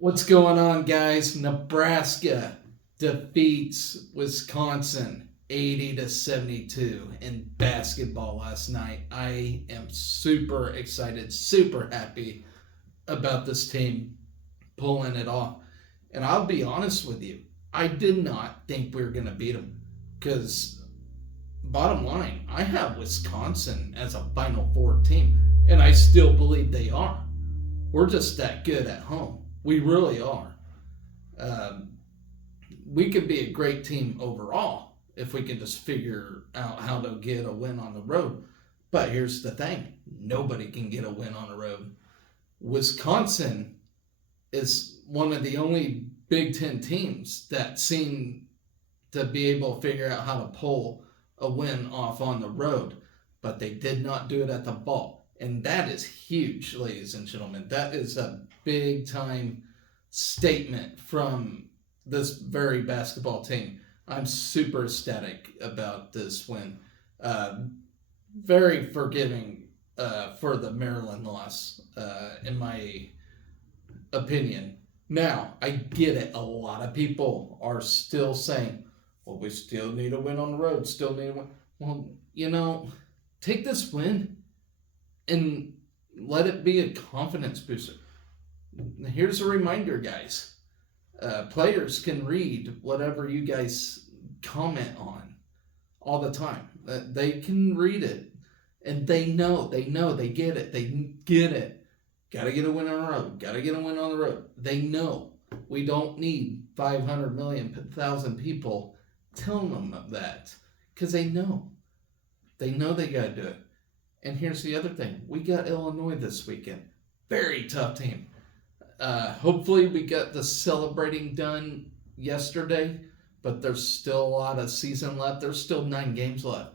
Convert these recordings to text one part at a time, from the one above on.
What's going on, guys? Nebraska defeats Wisconsin 80-72 in basketball last night. I am super excited, super happy about this team pulling it off. And I'll be honest with you, I did not think we were going to beat them because, bottom line, I have Wisconsin as a Final Four team, and I still believe they are. We're just that good at home. We really are. Um, we could be a great team overall if we can just figure out how to get a win on the road. But here's the thing, nobody can get a win on the road. Wisconsin is one of the only Big Ten teams that seem to be able to figure out how to pull a win off on the road, but they did not do it at the ball. And that is huge, ladies and gentlemen. That is a big time statement from this very basketball team. I'm super ecstatic about this win. Very forgiving for the Maryland loss, in my opinion. Now, I get it. A lot of people are still saying, well, we still need a win on the road, still need a win. Well, take this win and let it be a confidence booster. Here's a reminder, guys. Players can read whatever you guys comment on all the time. They can read it, and they get it. They get it. Got to get a win on the road. Got to get a win on the road. They know. We don't need 500 million thousand people telling them that because they know. They know they got to do it. And here's the other thing. We got Illinois this weekend. Very tough team. Hopefully we got the celebrating done yesterday, but there's still a lot of season left. There's still 9 games left.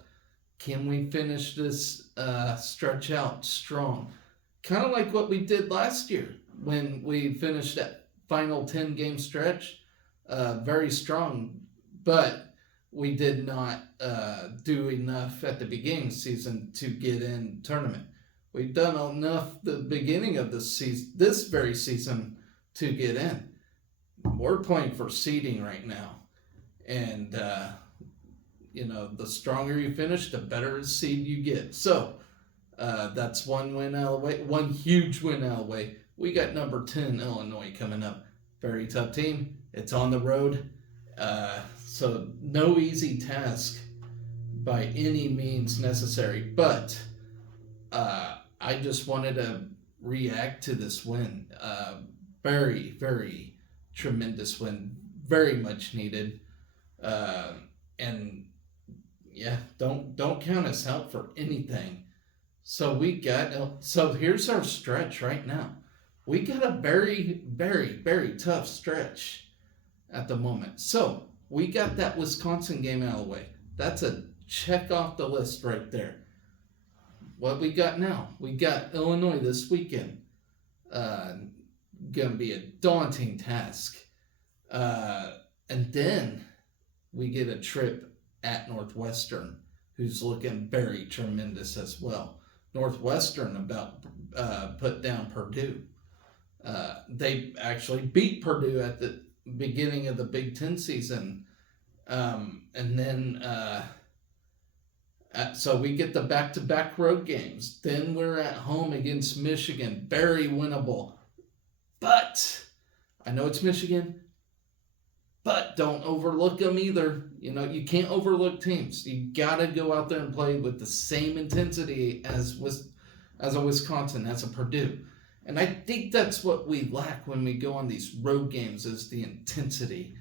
Can we finish this stretch out strong? Kind of like what we did last year when we finished that final 10-game stretch. Very strong, but we did not do enough at the beginning of the season to get in tournament. We've done enough the beginning of this very season to get in. We're playing for seeding right now. And, the stronger you finish, the better seed you get. So, that's one win out of the way. One huge win out of the way. We got number 10 Illinois coming up. Very tough team. It's on the road. So no easy task by any means necessary. But I just wanted to react to this win. Very, very tremendous win. Very much needed. And yeah, don't count us out for anything. So here's our stretch right now. We got a very, very, very tough stretch at the moment. So we got that Wisconsin game out of the way. That's a check off the list right there. What we got now? We got Illinois this weekend. Gonna be a daunting task. And then we get a trip at Northwestern, who's looking very tremendous as well. Northwestern about put down Purdue. They actually beat Purdue at the beginning of the Big Ten season. And then so we get the back-to-back road games. Then we're at home against Michigan. Very winnable. But I know it's Michigan, but don't overlook them either. You can't overlook teams. You got to go out there and play with the same intensity as a Wisconsin, as a Purdue. And I think that's what we lack when we go on these road games is the intensity.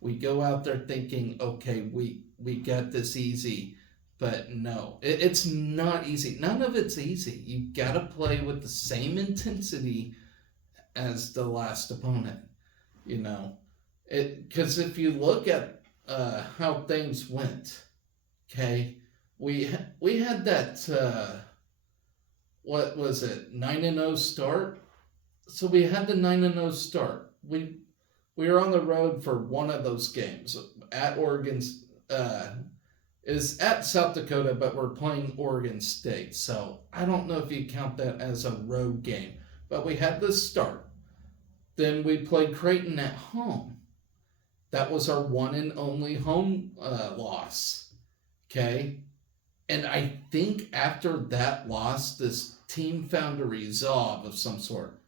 We go out there thinking, okay, we got this easy. But no, it's not easy. None of it's easy. You got to play with the same intensity as the last opponent, Because if you look at how things went, okay, we had that, what was it, 9-0 start? So we had the 9-0 start. We were on the road for one of those games at Oregon's. Is at South Dakota, but we're playing Oregon State. So I don't know if you count that as a road game. But we had this start. Then we played Creighton at home. That was our one and only home loss. Okay? And I think after that loss, this team found a resolve of some sort.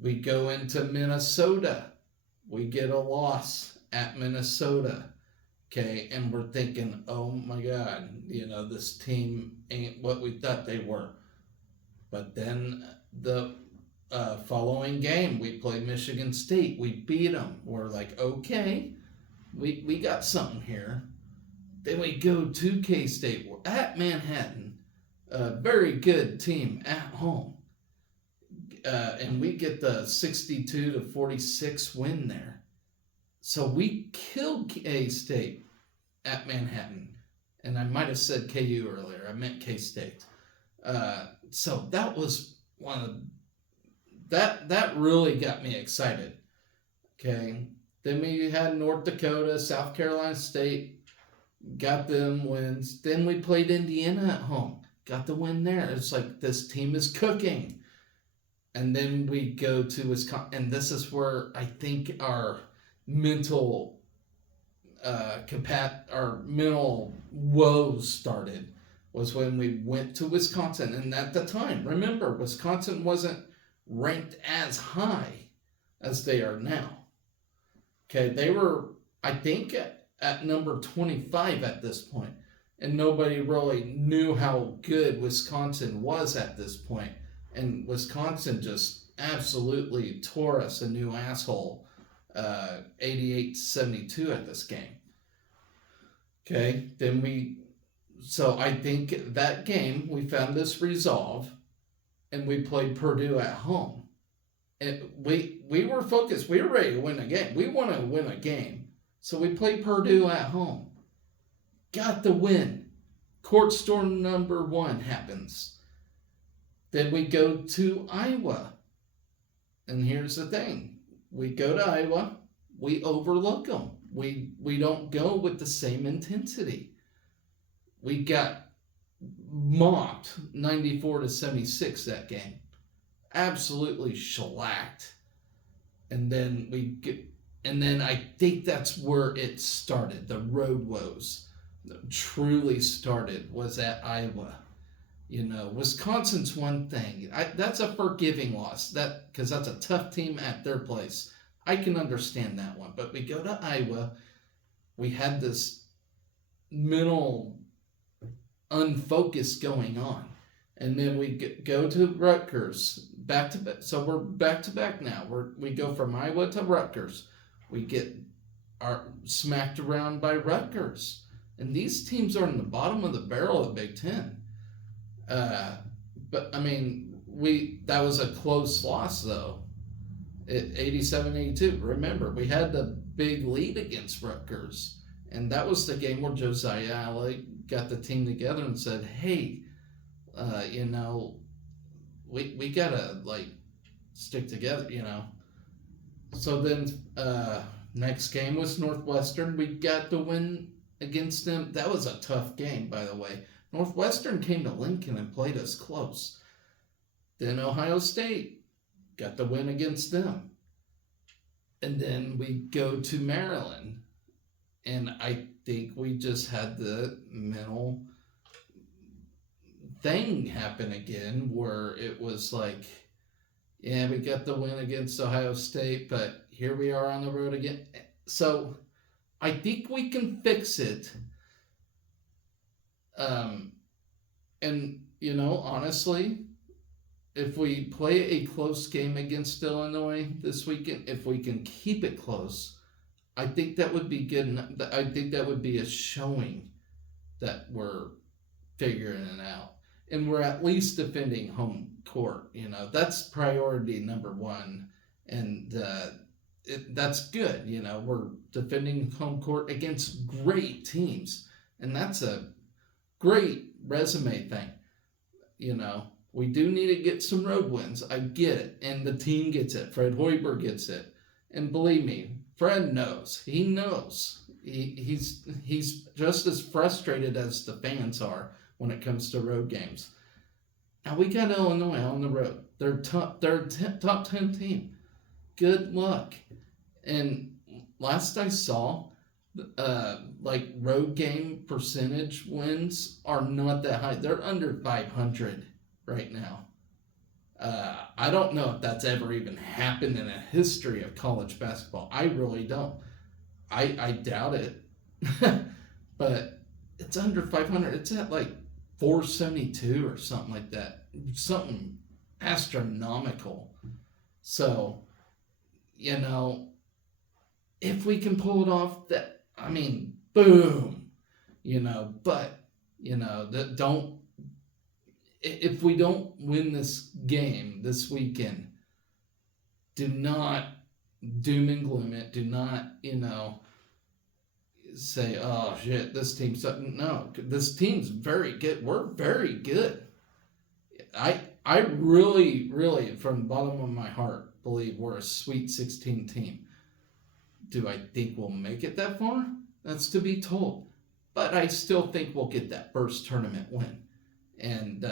We go into Minnesota. We get a loss at Minnesota. Okay, and we're thinking, oh my God, this team ain't what we thought they were. But then the following game, we played Michigan State. We beat them. We're like, okay, we got something here. Then we go to K-State. We're at Manhattan. A very good team at home. And we get the 62-46 win there. So we killed K-State at Manhattan. And I might have said KU earlier. I meant K-State. So that was one of that really got me excited. Okay. Then we had North Dakota, South Carolina State, got them wins. Then we played Indiana at home, got the win there. It's like this team is cooking. And then we go to Wisconsin, and this is where I think our mental woes started, was when we went to Wisconsin. And at the time, remember, Wisconsin wasn't ranked as high as they are now. Okay, they were, I think, at number 25 at this point, and nobody really knew how good Wisconsin was at this point. And Wisconsin just absolutely tore us a new asshole, 88-72 at this game. Okay, so I think that game we found this resolve, and we played Purdue at home. And we were focused. We were ready to win a game. We want to win a game. So we played Purdue at home. Got the win. Court storm number 1 happens. Then we go to Iowa. And here's the thing. We go to Iowa. We overlook them. We don't go with the same intensity. We got mocked 94-76 that game. Absolutely shellacked. And then I think that's where it started. The road woes truly started was at Iowa. Wisconsin's one thing. That's a forgiving loss. Because that's a tough team at their place. I can understand that one. But we go to Iowa. We had this mental unfocus going on. And then we go to Rutgers. Back to back. So we're back to back now. We go from Iowa to Rutgers. We get smacked around by Rutgers. And these teams are in the bottom of the barrel of the Big Ten. But I mean, that was a close loss though. 87-82. Remember, we had the big lead against Rutgers, and that was the game where Josiah Alley got the team together and said, "Hey, we gotta stick together, So then, next game was Northwestern. We got the win against them. That was a tough game, by the way. Northwestern came to Lincoln and played us close. Then Ohio State got the win against them. And then we go to Maryland. And I think we just had the mental thing happen again where it was like, yeah, we got the win against Ohio State, but here we are on the road again. So I think we can fix it. And, honestly, if we play a close game against Illinois this weekend, if we can keep it close, I think that would be good. I think that would be a showing that we're figuring it out. And we're at least defending home court. That's priority number 1. And that's good. We're defending home court against great teams. And that's a great resume thing. We do need to get some road wins. I get it. And the team gets it. Fred Hoiberg gets it. And believe me, Fred knows. He knows. He's just as frustrated as the fans are when it comes to road games. Now we got Illinois on the road. They're top 10 team. good luck. And last I saw, like road game percentage wins are not that high. They're under 500 right now. I don't know if that's ever even happened in a history of college basketball. I really don't. I doubt it. But it's under 500. It's at like 472 or something like that. Something astronomical. So, you know, if we can pull it off, that, I mean, boom, you know, but, you know, if we don't win this game this weekend, do not doom and gloom it. Do not, you know, say, oh shit, this team's something. No, this team's very good. We're very good. I really, really, from the bottom of my heart, believe we're a Sweet 16 team. Do I think we'll make it that far? That's to be told. But I still think we'll get that first tournament win. And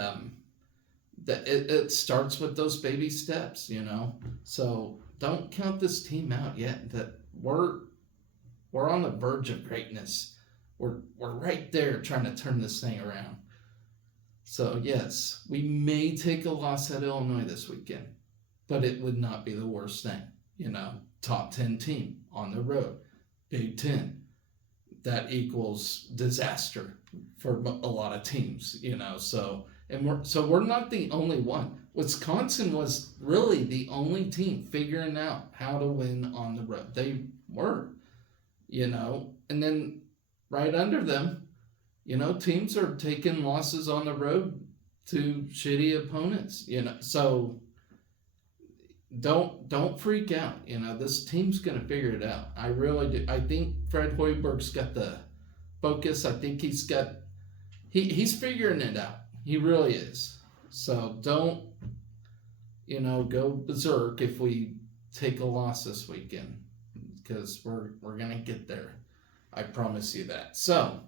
it starts with those baby steps, you know. So don't count this team out yet. That we're on the verge of greatness. We're right there trying to turn this thing around. So yes, we may take a loss at Illinois this weekend, but it would not be the worst thing, you know. Top 10 team on the road, Big Ten. That equals disaster for a lot of teams, you know. So we're not the only one. Wisconsin was really the only team figuring out how to win on the road. They were, you know, and then right under them, you know, teams are taking losses on the road to shitty opponents, you know. So don't freak out. You know, this team's gonna figure it out. I really do. I think Fred Hoiberg's got the focus. I think he's figuring it out. He really is. So don't, you know, go berserk if we take a loss this weekend, because we're gonna get there. I promise you that. So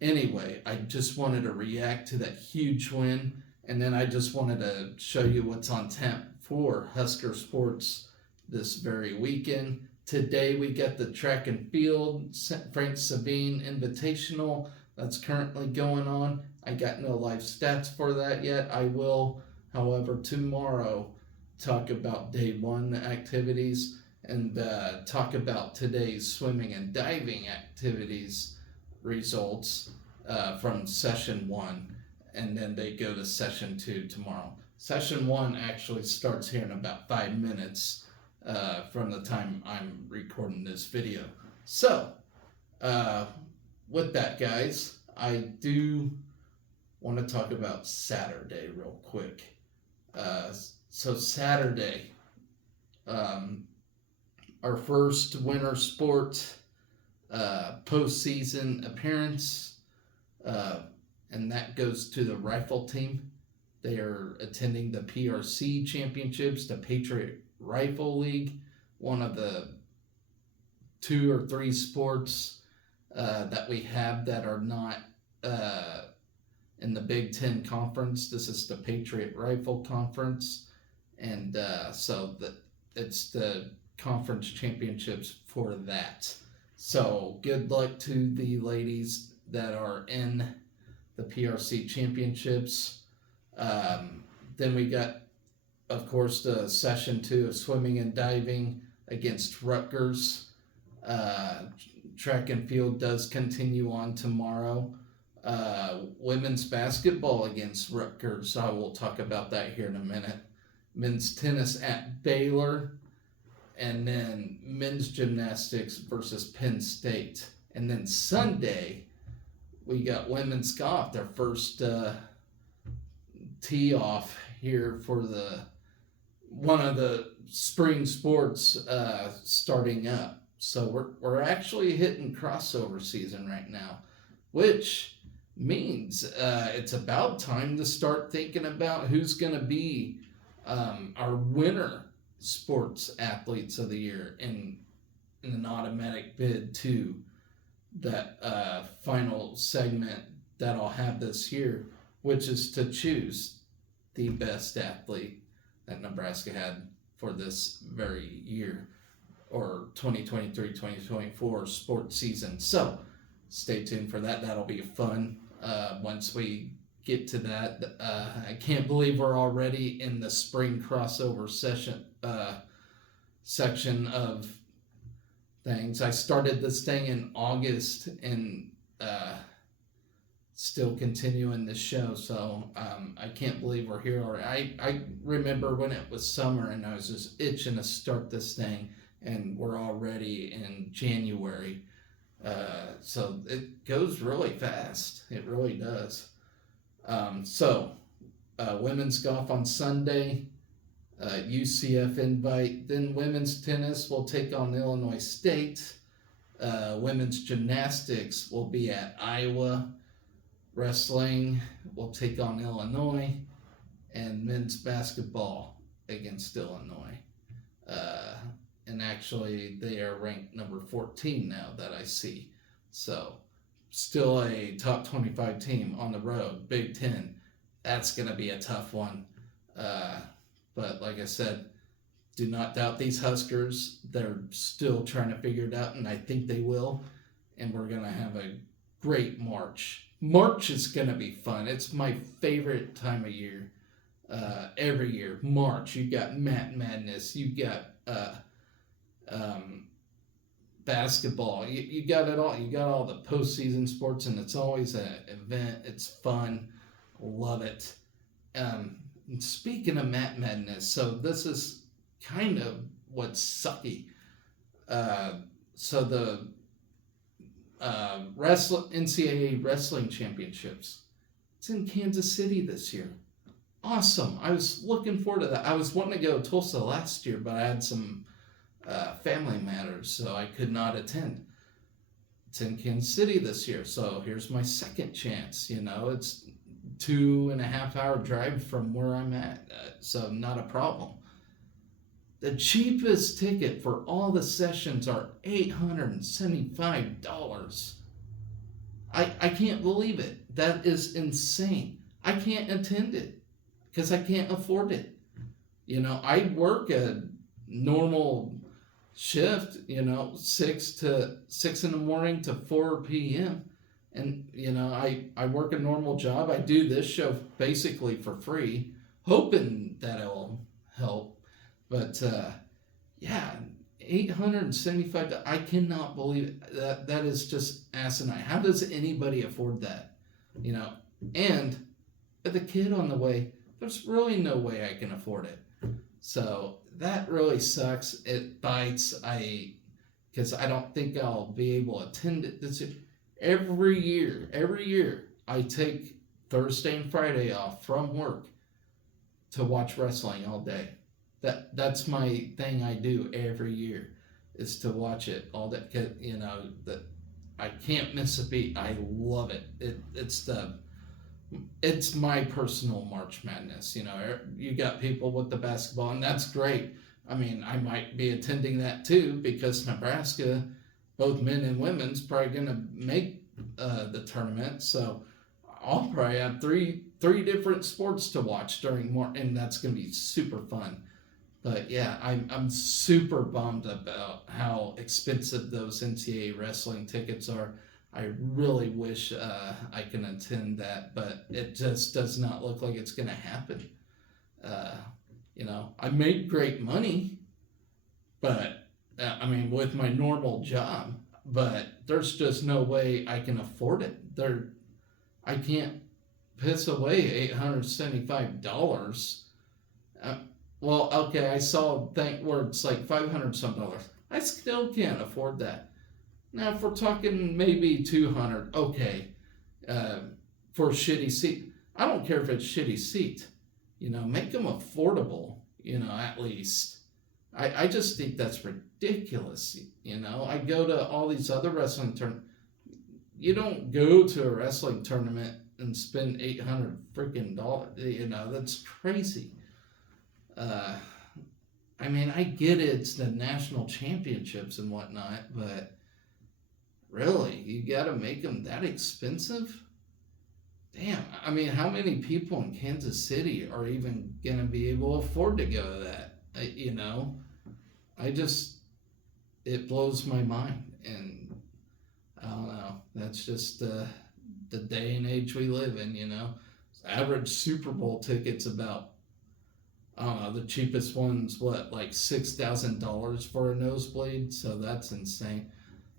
anyway, I just wanted to react to that huge win, and then I just wanted to show you what's on tap for Husker sports this very weekend. Today we got the track and field Frank Sabine Invitational that's currently going on. I got no live stats for that yet. I will, however, tomorrow talk about day one activities and talk about today's swimming and diving activities results from session 1, and then they go to session 2 tomorrow. Session 1 actually starts here in about 5 minutes from the time I'm recording this video. So, with that, guys, I do want to talk about Saturday real quick. So Saturday, our first winter sport postseason appearance, and that goes to the rifle team. They are attending the PRC Championships, the Patriot Rifle League, one of the 2 or 3 sports that we have that are not in the Big Ten Conference. This is the Patriot Rifle Conference, and so it's the conference championships for that. So good luck to the ladies that are in the PRC Championships. Then we got, of course, the session 2 of swimming and diving against Rutgers. Track and field does continue on tomorrow. Women's basketball against Rutgers. I will talk about that here in a minute. Men's tennis at Baylor. And then men's gymnastics versus Penn State. And then Sunday, we got women's golf, their first tee off here for one of the spring sports starting up. So we're actually hitting crossover season right now, which means it's about time to start thinking about who's going to be our winner sports athletes of the year in an automatic bid to that final segment that I'll have this year, which is to choose the best athlete that Nebraska had for this very year, or 2023-2024 sports season. So stay tuned for that. That'll be fun once we get to that. I can't believe we're already in the spring crossover section of things. I started this thing in August and still continuing this show, so I can't believe we're here already. I remember when it was summer and I was just itching to start this thing, and we're already in January. So it goes really fast. It really does. Women's golf on Sunday, UCF invite. Then women's tennis will take on Illinois State. Women's gymnastics will be at Iowa. Wrestling will take on Illinois. And men's basketball against Illinois. And actually, they are ranked number 14 now that I see. So, still a top 25 team on the road. Big Ten. That's going to be a tough one. But like I said, do not doubt these Huskers. They're still trying to figure it out, and I think they will. And we're going to have a great March. March is going to be fun. It's my favorite time of year. Every year. March. You got Madness. You got basketball. You got it all. You got all the postseason sports, and it's always an event. It's fun. Love it. And speaking of Madness, so this is kind of what's sucky. So the NCAA wrestling championships, it's in Kansas City this year. Awesome. I was looking forward to that. I was wanting to go to Tulsa last year, but I had some family matters, so I could not attend. It's in Kansas City this year, so here's my second chance. It's 2.5 hour drive from where I'm at, so not a problem. The cheapest ticket for all the sessions are $875. I can't believe it. That is insane. I can't attend it because I can't afford it. I work a normal shift, 6 in the morning to 4 p.m. And, I work a normal job. I do this show basically for free, hoping that it'll help. But, yeah, $875. I cannot believe it. That is just asinine. How does anybody afford that? And with a kid on the way, there's really no way I can afford it. So that really sucks. It bites. Because I don't think I'll be able to attend it this year. Every year, I take Thursday and Friday off from work to watch wrestling all day. That's my thing I do every year, is to watch it all day. That I can't miss a beat. I love it. It's my personal March Madness. You got people with the basketball, and that's great. I mean, I might be attending that too, because Nebraska, both men and women's, probably going to make the tournament. So I'll probably have three different sports to watch during March, and that's going to be super fun. But yeah, I'm super bummed about how expensive those NCAA wrestling tickets are. I really wish I can attend that, but it just does not look like it's going to happen. I make great money, but with my normal job, but there's just no way I can afford it. I can't piss away $875. Well, okay, I saw a thing where it's like $500 some. I still can't afford that. Now, if we're talking maybe $200, okay, for a shitty seat. I don't care if it's shitty seat. Make them affordable, at least. I just think that's ridiculous. I go to all these other wrestling tournaments. You don't go to a wrestling tournament and spend $800 freaking dollars. That's crazy. I get it, it's the national championships and whatnot, but really, you gotta make them that expensive? Damn, how many people in Kansas City are even gonna be able to afford to go to that? you know, I just, it blows my mind. And I don't know. That's just the day and age we live in, you know. Average Super Bowl tickets about, I don't know, the cheapest one's what, like $6,000 for a nosebleed? So that's insane.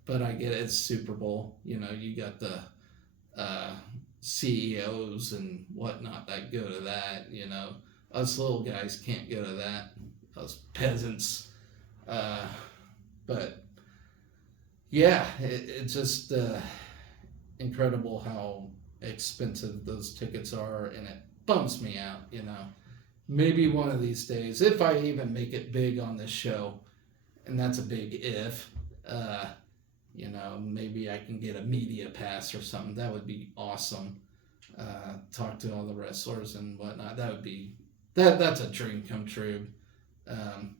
But I get it, it's Super Bowl. You know, you got the uh, CEOs and whatnot that go to that, you know. Us little guys can't go to that. Us peasants. Uh, but yeah, it's just incredible how expensive those tickets are, and it bums me out, you know. Maybe one of these days, if I even make it big on this show, and that's a big if, uh, you know, maybe I can get a media pass or something. That would be awesome. Talk to all the wrestlers and whatnot. That would be that's a dream come true, um,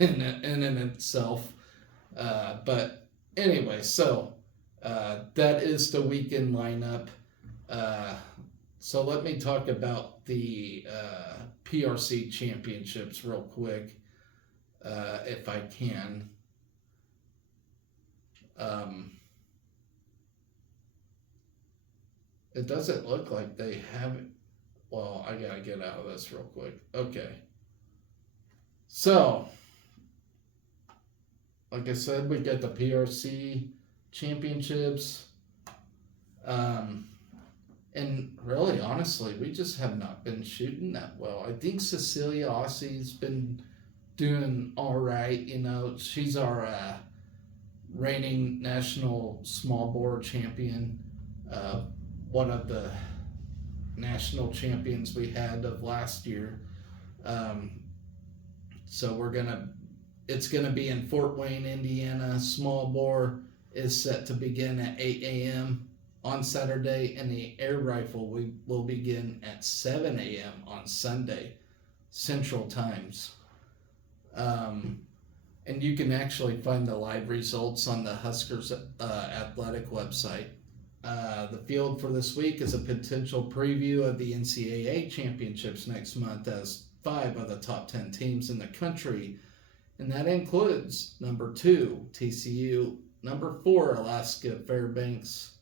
in itself. But anyway, so that is the weekend lineup. Uh, so let me talk about the PRC championships real quick, if I can. Um, it doesn't look like they have it. Well, I gotta get out of this real quick. Okay. So, like I said, we got the PRC championships. Um, and really, honestly, we just have not been shooting that well. I think Cecilia Ossie's been doing all right. You know, she's our reigning national small bore champion, one of the national champions we had of last year. Um, so it's gonna be in Fort Wayne, Indiana. Small bore is set to begin at 8 a.m. on Saturday, and the air rifle will begin at 7 a.m. on Sunday, Central Times. And you can actually find the live results on the Huskers athletic website. The field for this week is a potential preview of the NCAA championships next month, as 5 of the top 10 teams in the country, and that includes number 2 TCU, number 4 Alaska Fairbanks,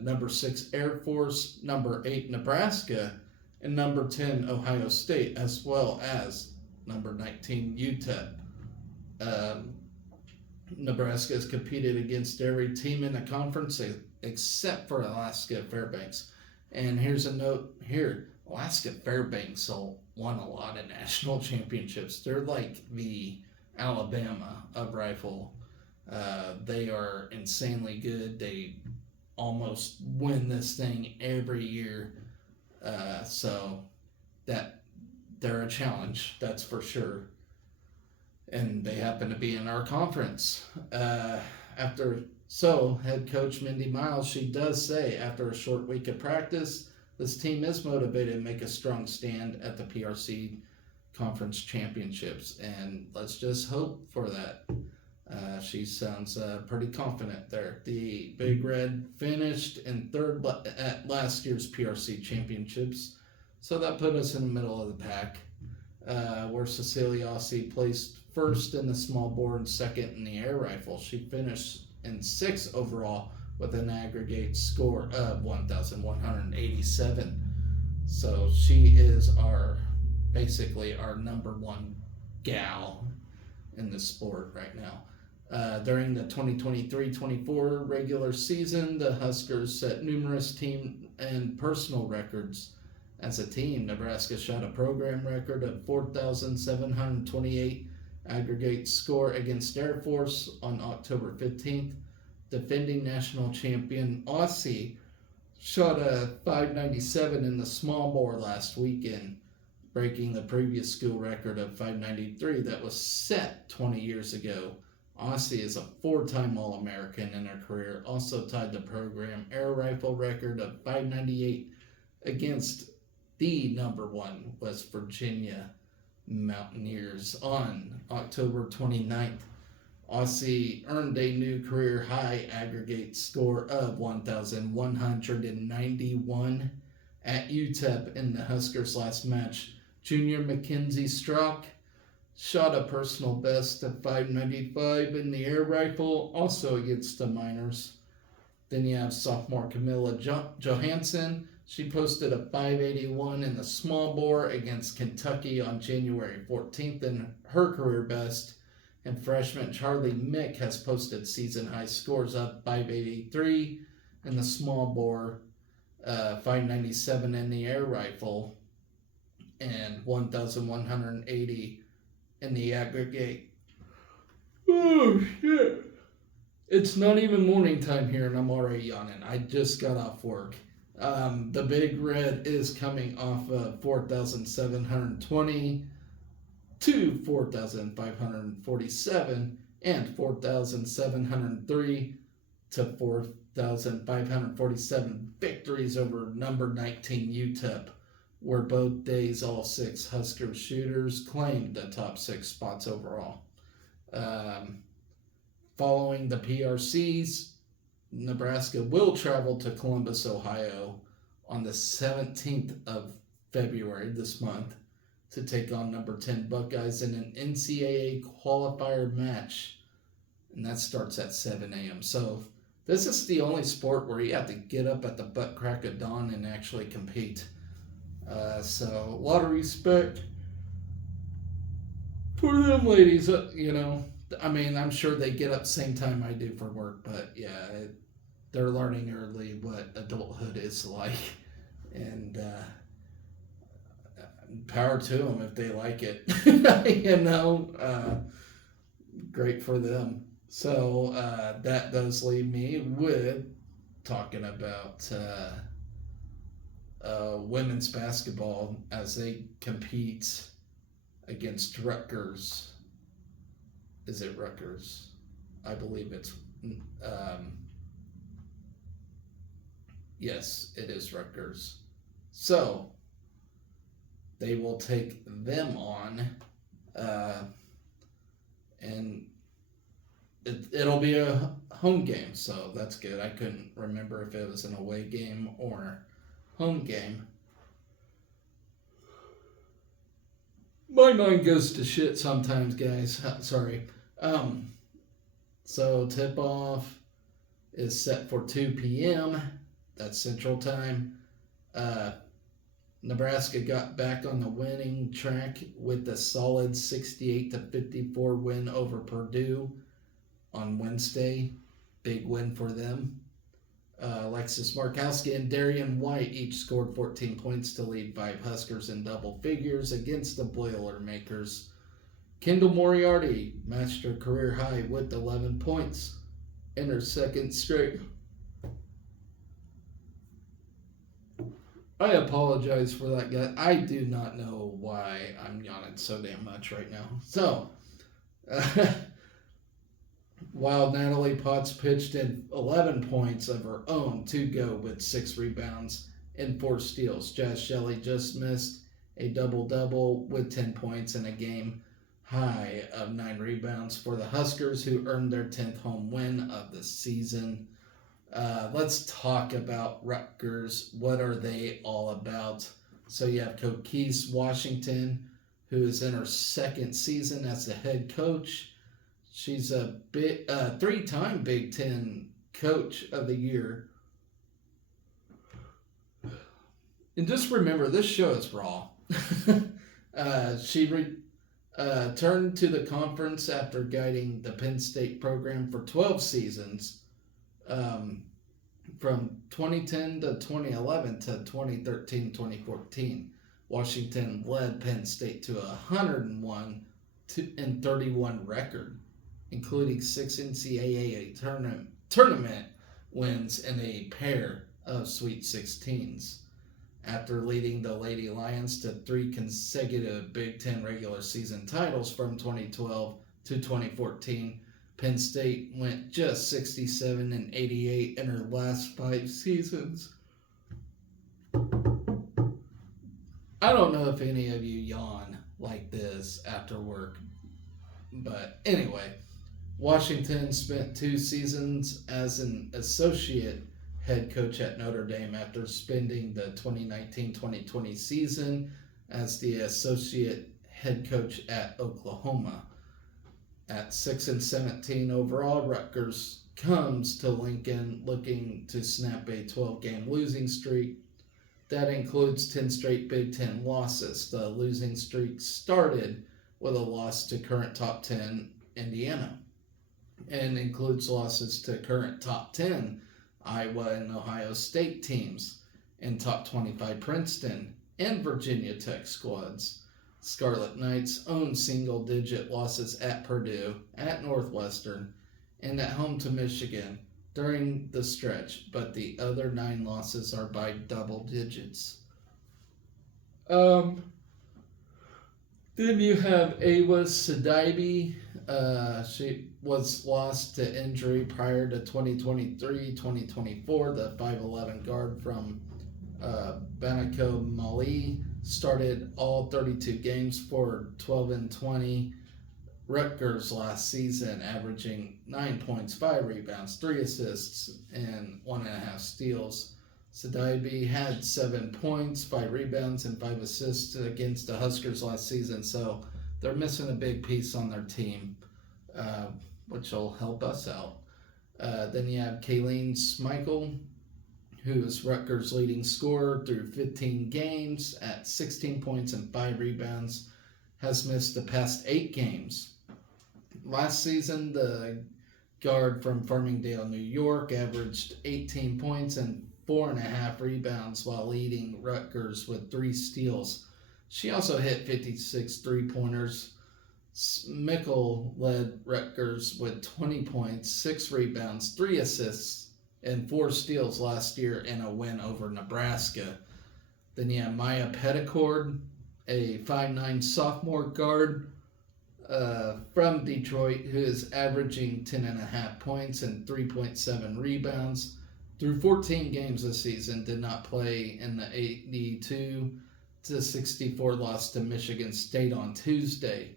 number 6 Air Force, number 8 Nebraska, and number 10 Ohio State, as well as number 19 UTEP. Nebraska has competed against every team in the conference except for Alaska Fairbanks. And here's a note here. Alaska Fairbanks won a lot of national championships. They're like the Alabama of rifle. They are insanely good. They almost win this thing every year. So that they're a challenge, that's for sure. And they happen to be in our conference. Head coach Mindy Miles, she does say after a short week of practice, this team is motivated to make a strong stand at the PRC conference championships, and let's just hope for that. She sounds pretty confident there. The Big Red finished in 3rd at last year's PRC championships, so that put us in the middle of the pack, where Cecilia Ossie placed 1st in the small bore and 2nd in the air rifle. She finished in 6th overall with an aggregate score of 1,187. So she is basically our number 1 gal in the sport right now. During the 2023-24 regular season, the Huskers set numerous team and personal records. As a team, Nebraska shot a program record of 4,728 aggregate score against Air Force on October 15th. Defending national champion Aussie shot a 597 in the small bore last weekend, breaking the previous school record of 593 that was set 20 years ago. Aussie is a 4-time All-American in her career, also tied the program air rifle record of 598 against the number 1 West Virginia Mountaineers on October 29th. Aussie earned a new career high aggregate score of 1,191 at UTEP in the Huskers' last match, Junior Mackenzie Strock shot a personal best of 595 in the air rifle, also against the minors. Then you have sophomore Camilla Johansson. She posted a 581 in the small bore against Kentucky on January 14th in her career best. And freshman Charlie Mick has posted season high scores of 583 in the small bore, 597 in the air rifle, and 1,180 in the aggregate. Oh, shit. It's not even morning time here, and I'm already yawning. I just got off work. The Big Red is coming off of 4,720 to 4,547 and 4,703 to 4,547 victories over number 19 UTEP, where both days all 6 Husker shooters claimed the top 6 spots overall. Following the PRCs, Nebraska will travel to Columbus, Ohio on the 17th of February this month to take on number 10 Buckeyes in an NCAA qualifier match. And that starts at 7 a.m. So this is the only sport where you have to get up at the butt crack of dawn and actually compete. So a lot of respect for them ladies, I mean, I'm sure they get up same time I do for work, but yeah, they're learning early what adulthood is like, and power to them if they like it. Great for them. So that does leave me with talking about women's basketball as they compete against Rutgers. Is it Rutgers? I believe it's... yes, it is Rutgers. So, they will take them on, and it'll be a home game, so that's good. I couldn't remember if it was an away game or home game. My mind goes to shit sometimes, guys. Sorry. So tip-off is set for 2 p.m. That's Central Time. Nebraska got back on the winning track with a solid 68-54 win over Purdue on Wednesday. Big win for them. Alexis Markowski and Darian White each scored 14 points to lead 5 Huskers in double figures against the Boilermakers. Kendall Moriarty matched her career high with 11 points in her second straight. I apologize for that, guy. I do not know why I'm yawning so damn much right now. So, while Natalie Potts pitched in 11 points of her own to go with 6 rebounds and 4 steals, Jazz Shelley just missed a double-double with 10 points and a game high of 9 rebounds for the Huskers, who earned their 10th home win of the season. Let's talk about Rutgers. What are they all about? So you have Coquise Washington, who is in her second season as the head coach. She's a 3-time Big Ten Coach of the Year. And just remember, this show is raw. She returned to the conference after guiding the Penn State program for 12 seasons, from 2010 to 2011 to 2013-2014. Washington led Penn State to a 101-31 record, including 6 NCAA tournament wins and a pair of Sweet 16s. After leading the Lady Lions to 3 consecutive Big Ten regular season titles from 2012 to 2014, Penn State went just 67-88 in her last 5 seasons. I don't know if any of you yawn like this after work, but anyway, Washington spent 2 seasons as an associate head coach at Notre Dame after spending the 2019-2020 season as the associate head coach at Oklahoma. At 6-17 overall, Rutgers comes to Lincoln looking to snap a 12-game losing streak. That includes 10 straight Big Ten losses. The losing streak started with a loss to current top 10 Indiana and includes losses to current top 10 Iowa and Ohio State teams and top 25 Princeton and Virginia Tech squads. Scarlet Knights own single-digit losses at Purdue, at Northwestern, and at home to Michigan during the stretch, but the other 9 losses are by double digits. Then you have Awa Sidibe. She was lost to injury prior to 2023-2024. The 5'11 guard from Bamako, Mali, started all 32 games for 12-20 Rutgers last season, averaging 9 points, 5 rebounds, 3 assists, and 1.5 steals. Sidibe had 7 points, 5 rebounds, and 5 assists against the Huskers last season, so they're missing a big piece on their team, which will help us out. Then you have Kayleen Schmeichel, who is Rutgers' leading scorer through 15 games at 16 points and 5 rebounds, has missed the past 8 games. Last season, the guard from Farmingdale, New York, averaged 18 points and 4.5 rebounds while leading Rutgers with 3 steals. She also hit 56 three-pointers. Schmeichel led Rutgers with 20 points, 6 rebounds, 3 assists, and 4 steals last year in a win over Nebraska. Then you have Maya Petticord, a 5'9" sophomore guard from Detroit, who is averaging 10.5 points and 3.7 rebounds. Through 14 games this season, did not play in the 82-64 loss to Michigan State on Tuesday.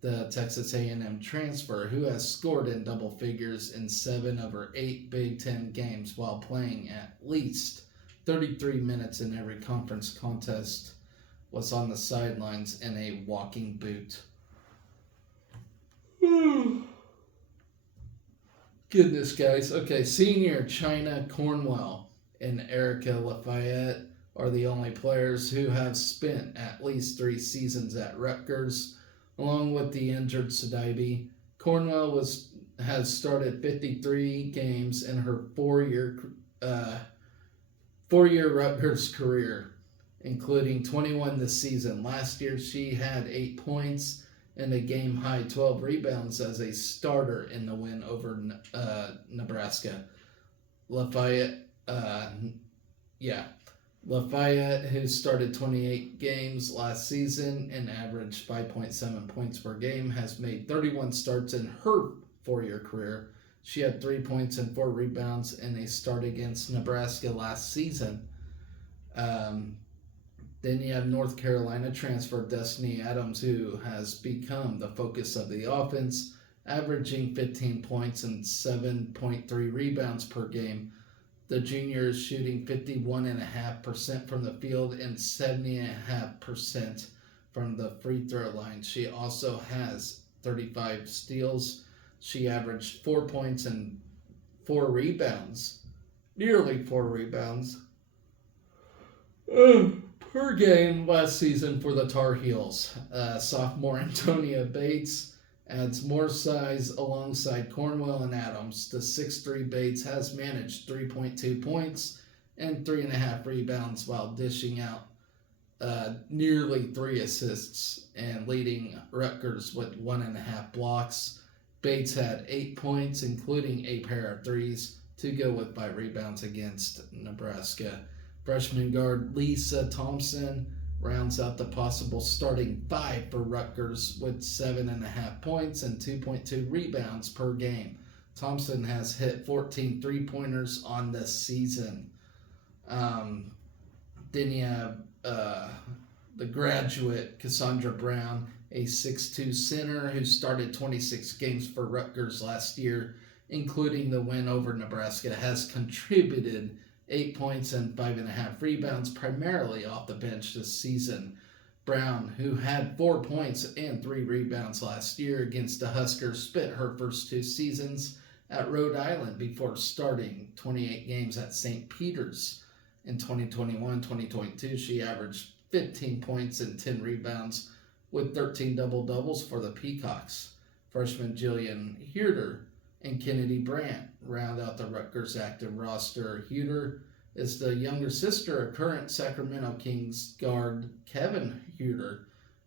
The Texas A&M transfer, who has scored in double figures in 7 of her 8 Big Ten games while playing at least 33 minutes in every conference contest, was on the sidelines in a walking boot. Goodness, guys. Okay, senior China Cornwell and Erica Lafayette are the only players who have spent at least 3 seasons at Rutgers, along with the injured Sidibe. Cornwell has started 53 games in her 4-year Rutgers career, including 21 this season. Last year, she had 8 points and a game-high 12 rebounds as a starter in the win over Nebraska. Lafayette, who started 28 games last season and averaged 5.7 points per game, has made 31 starts in her 4-year career. She had 3 points and 4 rebounds in a start against Nebraska last season. Then you have North Carolina transfer Destiny Adams, who has become the focus of the offense, averaging 15 points and 7.3 rebounds per game. The junior is shooting 51.5% from the field and 70.5% from the free throw line. She also has 35 steals. She averaged 4 points and 4 rebounds, nearly 4 rebounds per game last season for the Tar Heels. Sophomore Antonia Bates adds more size alongside Cornwell and Adams. The 6'3" Bates has managed 3.2 points and 3.5 rebounds while dishing out nearly 3 assists and leading Rutgers with 1.5 blocks. Bates had 8 points, including a pair of threes, to go with 5 rebounds against Nebraska. Freshman guard Lisa Thompson rounds out the possible starting 5 for Rutgers with 7.5 points and 2.2 rebounds per game. Thompson has hit 14 three-pointers on the season. Then you have the graduate Cassandra Brown, a 6'2" center who started 26 games for Rutgers last year, including the win over Nebraska, has contributed 8 points and 5.5 rebounds, primarily off the bench this season. Brown, who had 4 points and 3 rebounds last year against the Huskers, spent her first 2 seasons at Rhode Island before starting 28 games at St. Peter's. In 2021-2022, she averaged 15 points and 10 rebounds with 13 double-doubles for the Peacocks. Freshman Jillian Huter and Kennedy Brandt round out the Rutgers active roster. Huter is the younger sister of current Sacramento Kings guard Kevin Huter,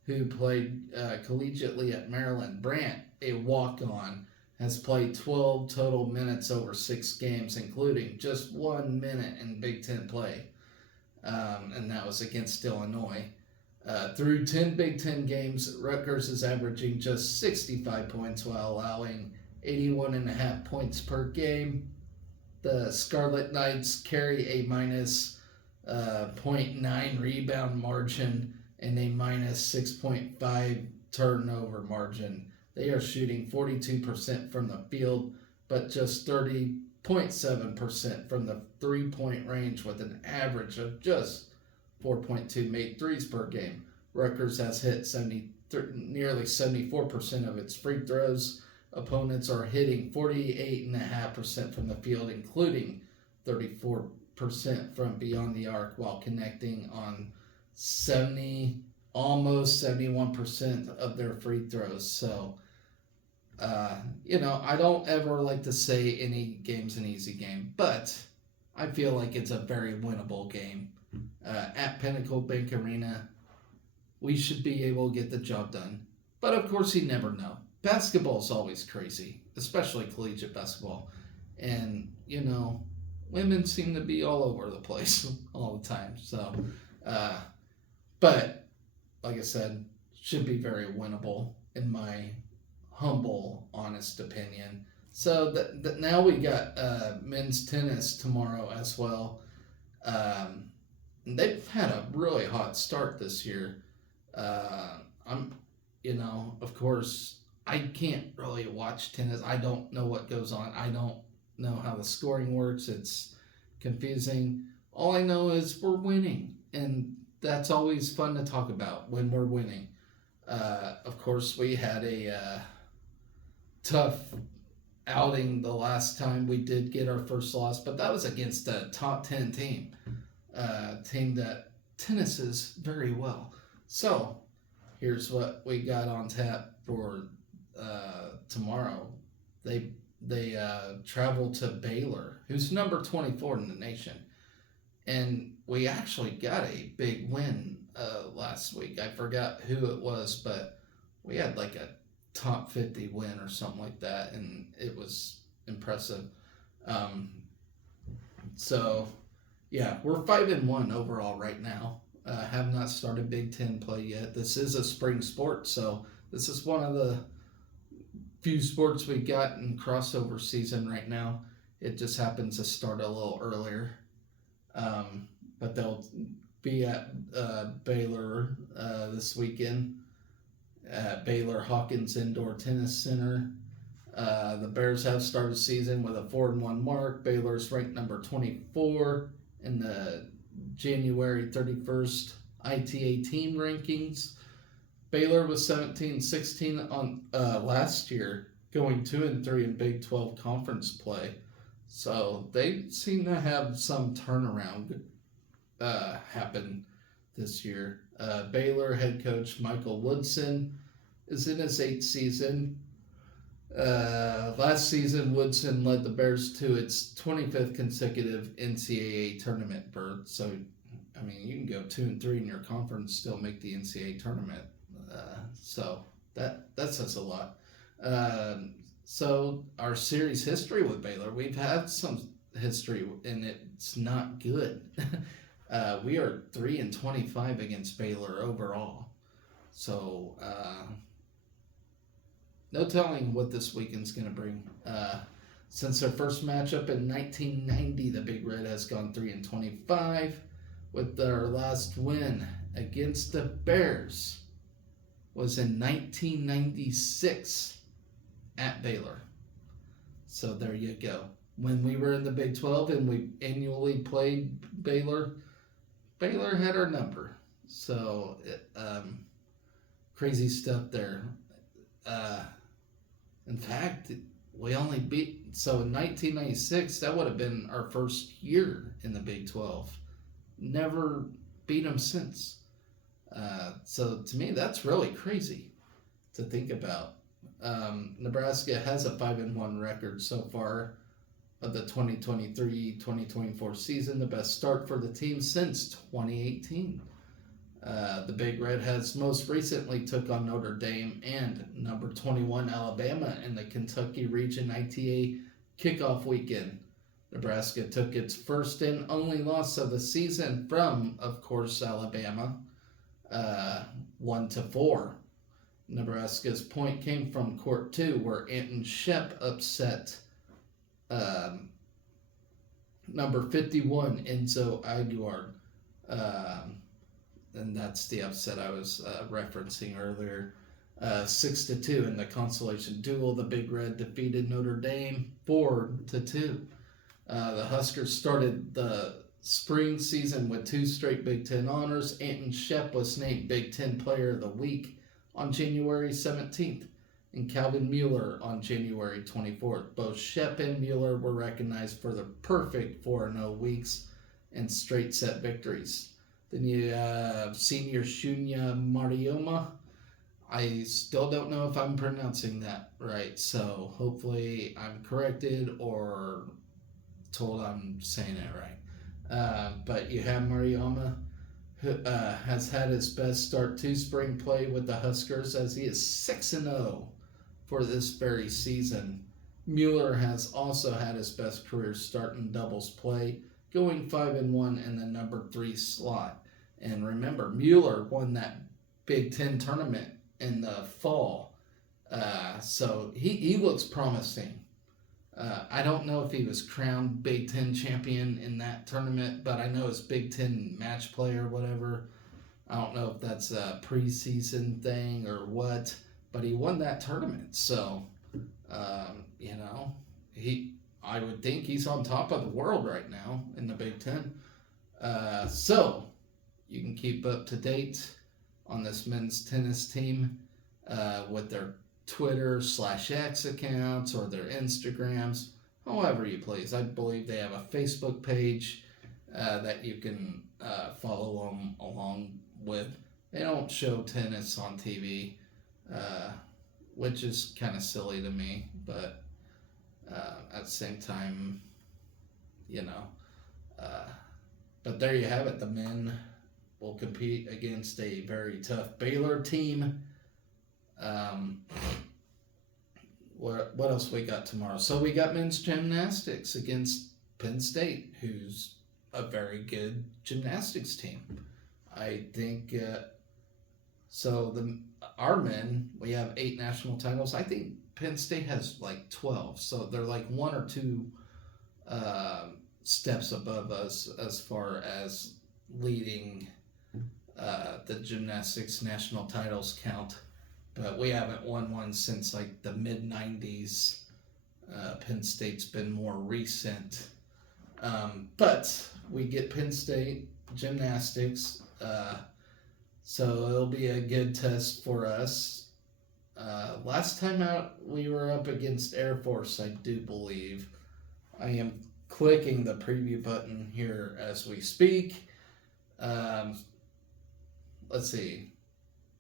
who played collegiately at Maryland. Brandt, a walk-on, has played 12 total minutes over 6 games, including just 1 minute in Big Ten play, and that was against Illinois. Through 10 Big Ten games, Rutgers is averaging just 65 points while allowing 81.5 points per game. The Scarlet Knights carry a minus 0.9 rebound margin and a minus 6.5 turnover margin. They are shooting 42% from the field, but just 30.7% from the three-point range with an average of just 4.2 made threes per game. Rutgers has hit nearly 74% of its free throws. Opponents are hitting 48.5% from the field, including 34% from beyond the arc, while connecting on almost 71% of their free throws. So, I don't ever like to say any game's an easy game, but I feel like it's a very winnable game. At Pinnacle Bank Arena, we should be able to get the job done. But of course, you never know. Basketball is always crazy, especially collegiate basketball. And, women seem to be all over the place all the time. So, but, like I said, should be very winnable in my humble, honest opinion. So now we got men's tennis tomorrow as well. They've had a really hot start this year. Of course, I can't really watch tennis. I don't know what goes on. I don't know how the scoring works. It's confusing. All I know is we're winning, and that's always fun to talk about when we're winning. Of course, we had a tough outing the last time. We did get our first loss, but that was against a top 10 team. Team that tennises very well. So, here's what we got on tap for tomorrow. They travel to Baylor, who's number 24 in the nation. And we actually got a big win last week. I forgot who it was, but we had like a top 50 win or something like that, and it was impressive. Yeah, we're 5-1 overall right now. Have not started Big Ten play yet. This is a spring sport, so this is one of the few sports we got in crossover season right now. It just happens to start a little earlier. But they'll be at Baylor this weekend at Baylor Hawkins Indoor Tennis Center. The Bears have started the season with a 4-1 mark. Baylor's ranked number 24 in the January 31st ITA team rankings. Baylor was 17-16 on last year, going 2-3 in Big 12 conference play. So they seem to have some turnaround happen this year. Baylor head coach Michael Woodson is in his 8th season. Last season, Woodson led the Bears to its 25th consecutive NCAA tournament berth. So, you can go 2-3 in your conference, still make the NCAA tournament. So that says a lot. So our series history with Baylor, we've had some history, and it's not good. We are 3-25 against Baylor overall. So no telling what this weekend's going to bring. Since their first matchup in 1990, the Big Red has gone 3-25, with their last win against the Bears was in 1996 at Baylor. So there you go. When we were in the Big 12 and we annually played Baylor had our number. So, crazy stuff there. Uh, in fact, we only beat, so in 1996, that would have been our first year in the Big 12. Never beat them since. So to me, that's really crazy to think about. Nebraska has a 5-1 record so far of the 2023-2024 season, the best start for the team since 2018. The Big Red has most recently took on Notre Dame and number 21 Alabama in the Kentucky Region ITA kickoff weekend. Nebraska took its first and only loss of the season from, of course, Alabama, 1-4. Nebraska's point came from Court 2, where Anton Shep upset number 51 Enzo Aguiar. And that's the upset I was referencing earlier. 6-2 in the consolation duel. The Big Red defeated Notre Dame 4-2. The Huskers started the spring season with 2 straight Big Ten honors. Anton Shep was named Big Ten Player of the Week on January 17th, and Calvin Mueller on January 24th. Both Shep and Mueller were recognized for their perfect 4-0 weeks and straight set victories. Then you have senior Shunya Marioma. I still don't know if I'm pronouncing that right, so hopefully I'm corrected or told I'm saying it right. But you have Marioma, who has had his best start to spring play with the Huskers, as he is 6-0 for this very season. Mueller has also had his best career start in doubles play, going 5-1 in the number 3 slot. And remember, Mueller won that Big Ten tournament in the fall. So he looks promising. I don't know if he was crowned Big Ten champion in that tournament, but I know it's Big Ten match play or whatever. I don't know if that's a preseason thing or what, but he won that tournament. So, I would think he's on top of the world right now in the Big Ten. So you can keep up to date on this men's tennis team with their Twitter/X accounts or their Instagrams, however you please. I believe they have a Facebook page that you can follow them along with. They don't show tennis on TV, which is kind of silly to me, but at the same time, but there you have it. The men will compete against a very tough Baylor team. What else we got tomorrow? So we got men's gymnastics against Penn State, who's a very good gymnastics team. I think our men, we have 8 national titles. I think Penn State has like 12, so they're like 1 or 2 steps above us as far as leading the gymnastics national titles count. But we haven't won one since like the mid-90s. Penn State's been more recent. But we get Penn State gymnastics. So it'll be a good test for us. Last time out, we were up against Air Force, I do believe. I am clicking the preview button here as we speak. Let's see.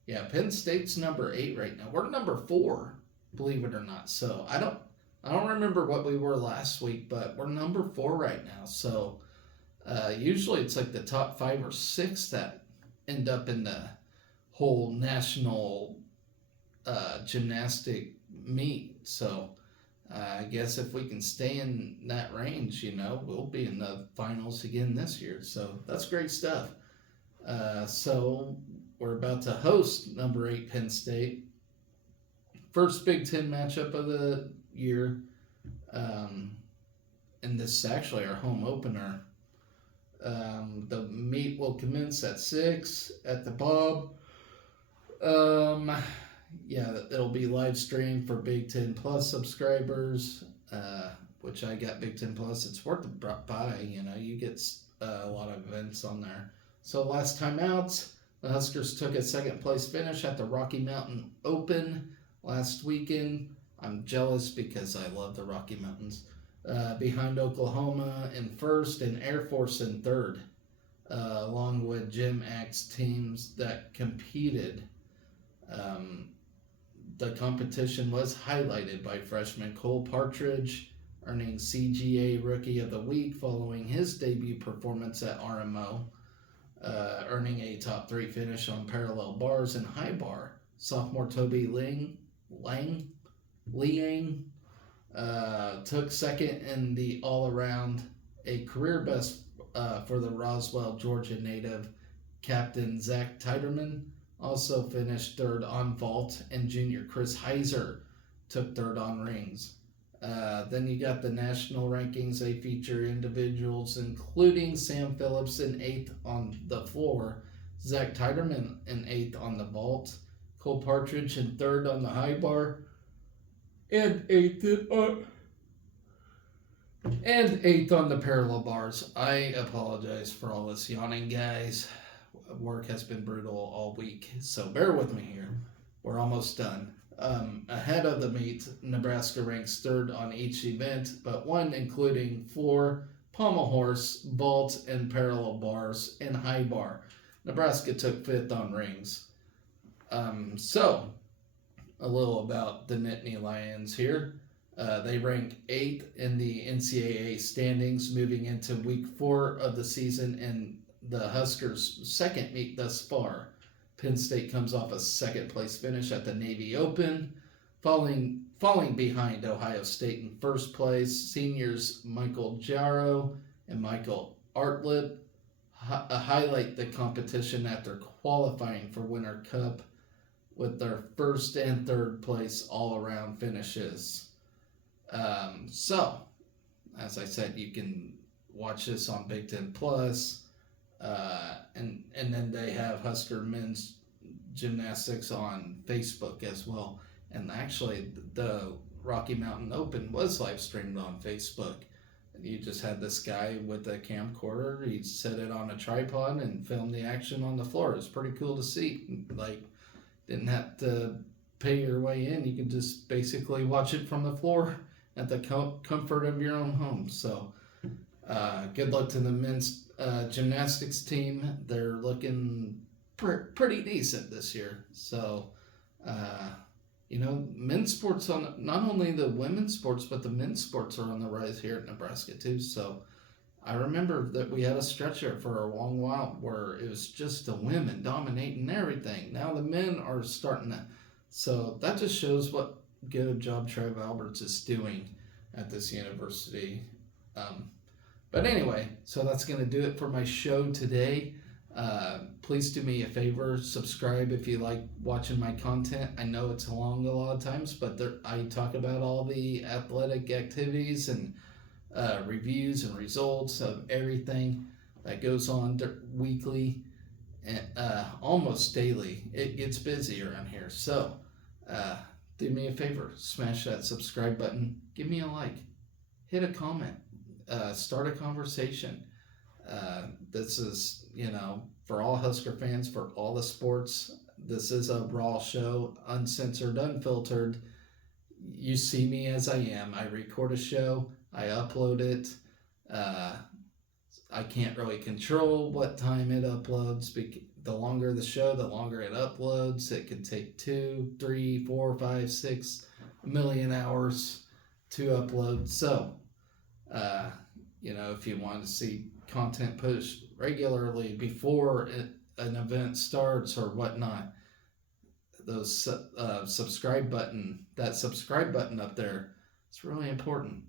Yeah, Penn State's number 8 right now. We're number 4, believe it or not. So I don't remember what we were last week, but we're number 4 right now. So usually it's like the top 5 or 6 that end up in the whole national gymnastic meet. So I guess if we can stay in that range, we'll be in the finals again this year. So that's great stuff. So we're about to host number 8 Penn State. First Big Ten matchup of the year. And this is actually our home opener. The meet will commence at 6 at the Bob. It'll be live streamed for Big Ten Plus subscribers, which I got Big Ten Plus. It's worth the buy. You get a lot of events on there. So last time out, The Huskers took a second place finish at the Rocky Mountain Open last weekend. I'm jealous because I love the Rocky Mountains. Behind Oklahoma in first and Air Force in third, along with Jim Axe teams that competed. The competition was highlighted by freshman Cole Partridge earning CGA Rookie of the Week following his debut performance at RMO, earning a top 3 finish on parallel bars and high bar. Sophomore Toby Liang took second in the all-around, a career best for the Roswell, Georgia native. Captain Zach Teiderman also finished third on vault, and junior Chris Heiser took third on rings. Then you got the national rankings. They feature individuals including Sam Phillips in 8th on the floor, Zach Teiderman in 8th on the vault, Cole Partridge in 3rd on the high bar, and 8th on the parallel bars. I apologize for all this yawning, guys. Work has been brutal all week, so bear with me here. We're almost done. Ahead of the meet, Nebraska ranks 3rd on each event, but one including floor, pommel horse, vault, and parallel bars, and high bar. Nebraska took 5th on rings. So, a little about the Nittany Lions here. They rank 8th in the NCAA standings moving into week 4 of the season, and the Huskers' second meet thus far. Penn State comes off a second place finish at the Navy Open, falling behind Ohio State in first place. Seniors Michael Jarrow and Michael Artlip highlight the competition after qualifying for Winter Cup with their first and third place all-around finishes. So, as I said, you can watch this on Big Ten Plus. And then they have Husker men's gymnastics on Facebook as well. And actually, the Rocky Mountain Open was live streamed on Facebook. You just had this guy with a camcorder. He set it on a tripod and filmed the action on the floor. It's pretty cool to see. Like, didn't have to pay your way in. You can just basically watch it from the floor at the comfort of your own home. So, good luck to the men's gymnastics team. They're looking pretty decent this year. So, men's sports on not only the women's sports, but the men's sports are on the rise here at Nebraska too. So, I remember that we had a stretch there for a long while where it was just the women dominating everything. Now the men are starting to. So that just shows what good a job Trev Alberts is doing at this university. But anyway, so that's going to do it for my show today. Please do me a favor, subscribe if you like watching my content. I know it's long a lot of times, but I talk about all the athletic activities and reviews and results of everything that goes on weekly and almost daily. It gets busy around here. So do me a favor, smash that subscribe button, give me a like, hit a comment. Start a conversation. This is, for all Husker fans, for all the sports. This is a raw show, uncensored, unfiltered. You see me as I am. I record a show, I upload it. I can't really control what time it uploads. The longer the show, the longer it uploads. It could take 2, 3, 4, 5, 6 million hours to upload. So, if you want to see content pushed regularly before an event starts or whatnot, those subscribe button up there, it's really important.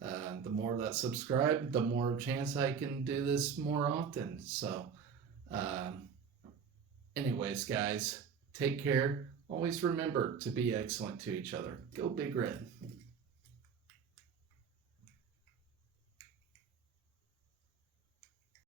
The more that subscribe, the more chance I can do this more often. So, anyways, guys, take care. Always remember to be excellent to each other. Go Big Red.